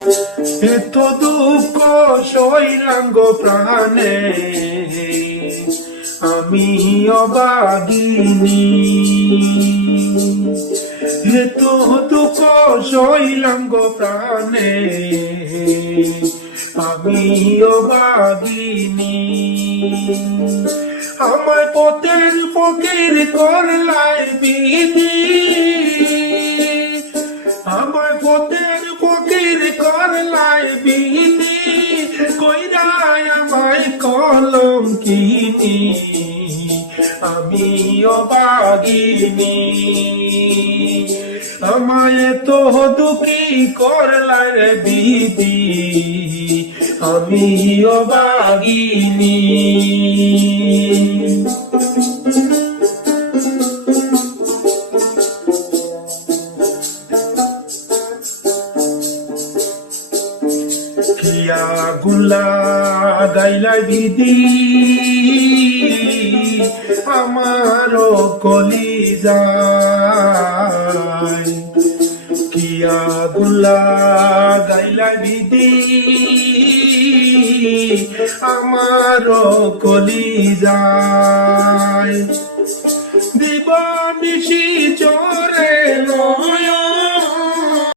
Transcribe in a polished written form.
এত দুঃখ সইলাম গো প্রাণে, আমি অবাগিনী। এত দুঃখ সইলাম গো প্রাণে, আমি অবাগিনী। আমার পথের ফকির করলাই বিধি, আমার পথের ফকির করলাই বিধি, কইরাই আমায় কলঙ্কিনী, আমি অবাগিনী। আমায় তো দুঃখী করলাই রে বিধি, আমি অবাগিনী। কিয়া গুলা গাইলাই বিধি, আমারও কলিজায়। কিয়া গুলা গাইলাই বিধি, আমারও কলিজায়।